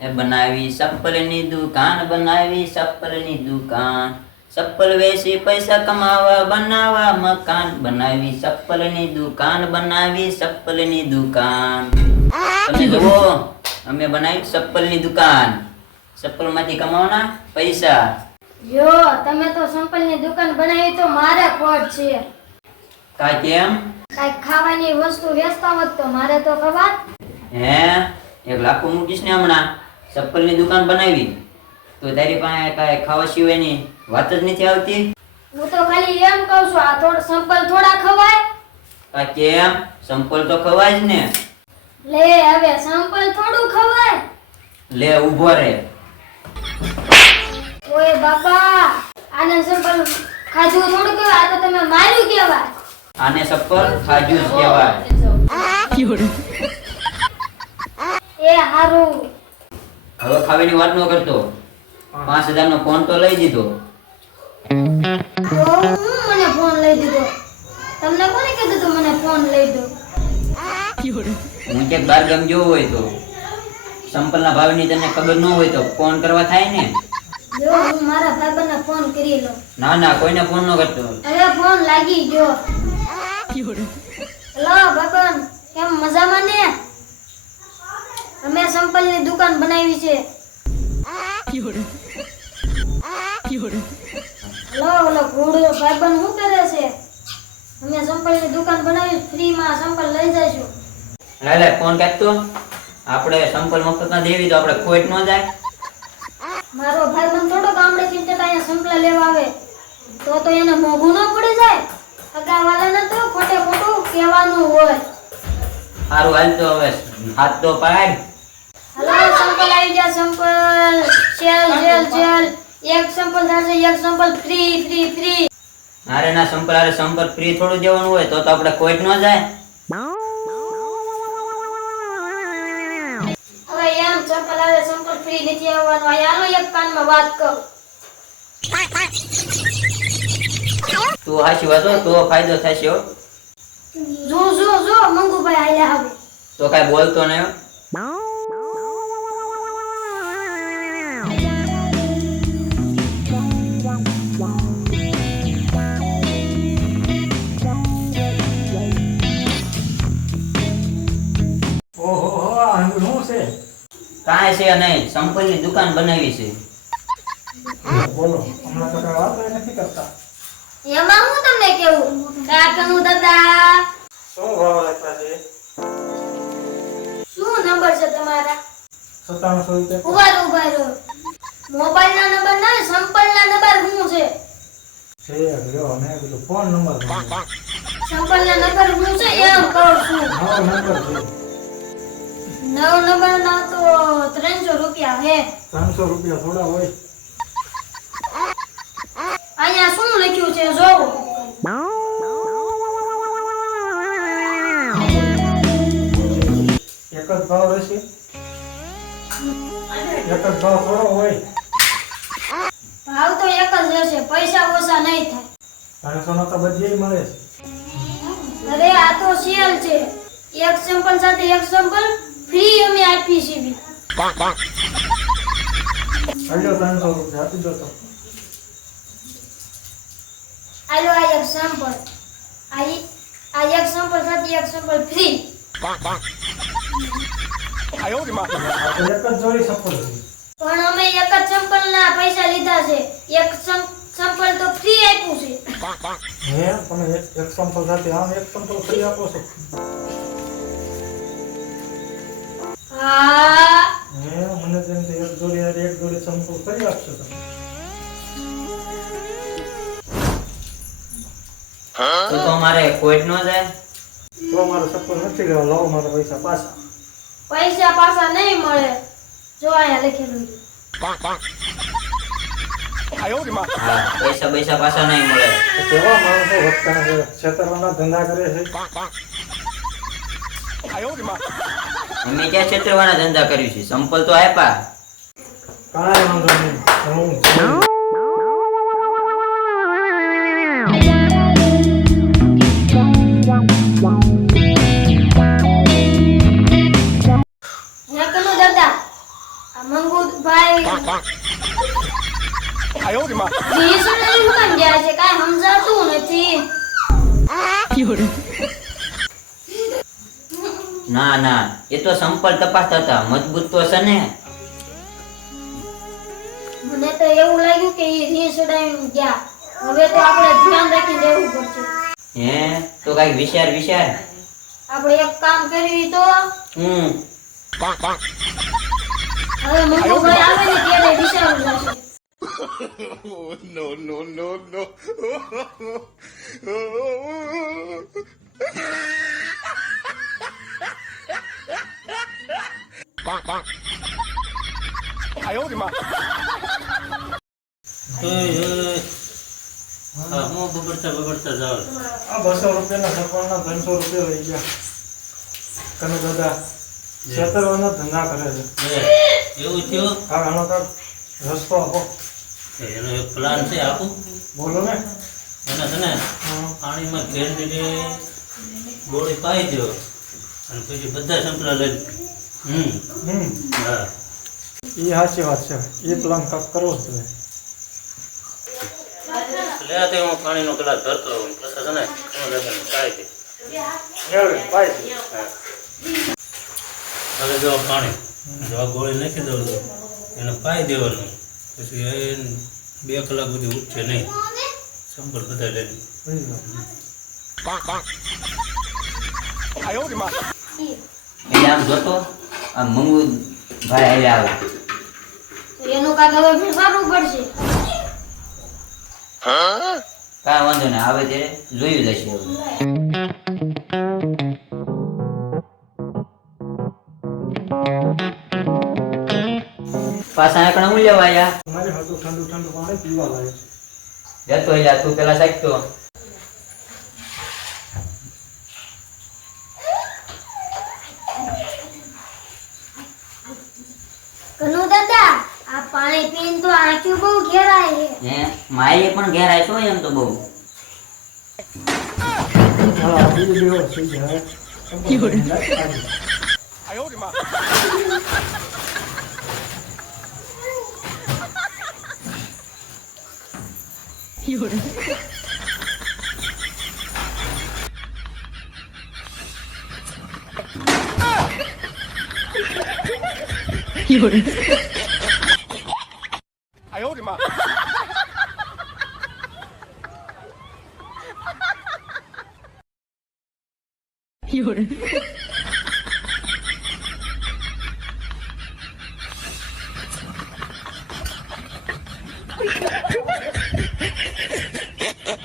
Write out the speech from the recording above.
એ બનાવી ચપ્પલની દુકાન, બનાવી ચપ્પલની દુકાન, ચપ્પલ વેચી પૈસા કમાવા, બનાવવા મકાન, બનાવી ચપ્પલની દુકાન, બનાવી ચપ્પલની દુકાન. તમે જુઓ, અમે બનાવી ચપ્પલની દુકાન, ચપ્પલમાંથી કમાવાના પૈસા. જો તમે તો સંપલની દુકાન બનાવી તો મારે ખોટ છે. કા કેમ? કાંઈક ખાવાની વસ્તુ વેચતા હોત તો મારે તો ખવાત. હે, એક લાખો મૂકીશ ને હમણાં. ચપ્પલની દુકાન બનાવી તો તારી પાસે કાંઈ ખાવા સિવાયની વાત જ નથી આવતી. હું તો ખાલી એમ કહું છું, આ સંપલ થોડા ખવાય? કા કેમ? સંપલ તો ખવાય જ ને. લે હવે સંપલ થોડું ખવાય? લે ઊભો રે. ઓય બાપા, આને સંપલ ખાધું થોડું કહેવાય, આ તો તમે માર્યું કહેવાય. આને ચપ્પલ ખાજુ જ કહેવાય. એ હારું. હવે ખાવાની વાત ન કરતો. 5000 નો ફોન તો લઈ દીધો. તો મને ફોન લઈ દીધો? તમને કોને કીધું તું મને ફોન લઈ દો? હું ક્યાંક બાર ગામ જેવો હોય તો સંપલના ભાવની તને ખબર ન હોય તો ફોન કરવા થાય ને. જો હું મારા ભાઈબંધને ફોન કરી લઉં. ના ના, કોઈને ફોન ન કરતો. હવે ફોન લાગી ગયો. હેલો ભાઈબંધ, કેમ મજામાં ને? અમે સંપલની દુકાન બનાવી છે. હેલો ઓલો ઘોડો ભાઈબંધ શું કરે છે? અમે સંપલની દુકાન બનાવી, ફ્રીમાં સંપલ લઈ જઈશું. લે ફોન કાઢતો. આપણે સંપલ મફતમાં દેવી તો આપણે ખોટ ન જાય. મારો ભાઈબંધ થોડો ગામડેથી જતા અહીંયા સંપલા લેવા આવે તો એને મોંઘું ન પડી જાય? અગાવાલાને તો ખોટે ખોટું કહેવાનું હોય. સારું હાલ તો હવે હાથ તો પાડ. હલો સંપલ આવી જા, સંપલ ચલ ચલ ચલ. એક સંપલ થશે, એક સંપલ ફ્રી ફ્રી ફ્રી. અરે ના, સંપલ અરે સંપલ ફ્રી થોડું દેવાનું હોય તો આપણે ખોટ ન જાય. હવે એમ સંપલ આવે સંપલ ફ્રી નથી આવવાનું. આનો એક કાનમાં વાત કહું. તું હાચી વાત હો તો ફાયદો થશે હો. જો જો જો મંગુભાઈ આયા હવે. તો કાંઈ બોલતો નહીં હો. કાંઈ છે નહીં, સંપલની દુકાન બનાવી છે. બોલો, હમણાં તો કઈ વાત નથી કરતા. એમાં હું તમને કેવું કાકનું દાદા? શું ભાવ લખ્યા છે? શું નંબર છે તમારા? 9700 રૂપિયા. ઉભા રહો. મોબાઈલ ના નંબર ના, સંપલ ના નંબર શું છે? છે રહ્યો ને પેલું ફોન નંબર. સંપલ ના નંબર શું છે એમ કહું છું. નવો નંબર છે. નવ નંબર ના તો 300 રૂપિયા હે. 300 રૂપિયા થોડા હોય. અહીંયા શું લખ્યું છે જોવો. એક જ ભાવ રહેશે? એક જ ભાવ થોડો હોય. ભાવ તો એક જ રહેશે, પૈસા ઓછા નહીં થાય. 300 નો તો બધે મળે છે. અરે આ તો સેલ છે. એક સેમ્પલ સાથે એક સેમ્પલ ફ્રી અમે આપી છીએ. હાલો 300 રૂપિયા આપી દો તો. આલો આ એક સેમ્પલ. આ એક સેમ્પલ સાથે એક સેમ્પલ ફ્રી. આ તો એક જ જોડી સફળ છે. પણ અમે એક જ સેમ્પલ ના પૈસા લીધા છે. એક સેમ્પલ તો ફ્રી આપ્યું છે. હે તમે એક સંપલ સાથે આમ એક સંપલ ફ્રી આપો છો? હા હે મને તેમ તો એક જોડી હારે એક જોડી સંપલ ફ્રી આપશો તમે? તો મારે ખોટ ન જાય. તો મારો સફળ નથી લેવા, લાવો મારા પૈસા પાછા. પૈસા પાછા નહીં મળે. જો અહીંયા લખેલું છે. હા, પૈસા પાછા નહીં મળે. તો કેવા માણસો વખતા છે, છેતરવાના ધંધા કરે છે. અમે ક્યાં છેતરવાના ધંધા કર્યું છે? સંપલ તો આપ્યા. કાંઈ વાંધો નહીં. હું મંગુભાઈ જીસુડાઈ હું કામ ગયા છે કાઈ સમજાતું નથી. ના ના, એ તો સંપલ તપાસતા હતા, મજબૂત તો છે ને. મને તો એવું લાગ્યું કે એ જીસુડાઈ ગયા. હવે તો આપણે ધ્યાન રાખીને રહેવું પડશે. હે તો કઈક વિચાર વિચાર. આપણે એક કામ કરવી તો હવે મંગુભાઈ આવે ને ત્યારે વિચારવું જશે. બગડતા જાવ. આ 200 રૂપિયાના સરપણના 300 રૂપિયા લઈ ગયા. કને દાદા ખેતરવાના ધંધા કરે છે. એવું થયું. હા, આનો કાંઈક રસ્તો આપો. એનો એક પ્લાન છે, આપું. બોલો ને. એને છે ને પાણીમાં ઘેર ગોળી પાઈ દો અને પછી બધા સંપલા લઈ. હા, એ સાચી વાત છે. એ પ્લાન કાંક કરવો જ જોઈએ. લે તે હું પાણીનો ગ્લાસ ભરતો હોઉં પછી છે ને પાઈ દે. પાઈ દે. હવે જો આ પાણી જો આ ગોળી નાખી દઉં છું એને પાઈ દેવાનું. પછી એ 2 કલાક સુધી ઉઠશે નહીં. સંપલ બધા લઈને એટલે આમ જોતો આ મંગુ ભાઈ આવે. તો એનું કાંઈક હવે વિચારવું પડશે. કાંઈ વાંધો નહીં, આવે ત્યારે જોયું જશે. હવે પાછા એકણા હું લેવા આયા. તમારી હાથું ઠંડુ ઠંડુ પાણી પીવા લાગે છે. જતો એટલે તું પેલા સાચતો. કનુ દાદા આ પાણી પીને તો આંખો બહુ ઘેરાય છે. હે મારી પણ ઘેરાય છો એમ તો બહુ. હા, બીજું બેહો થઈ જાય. You're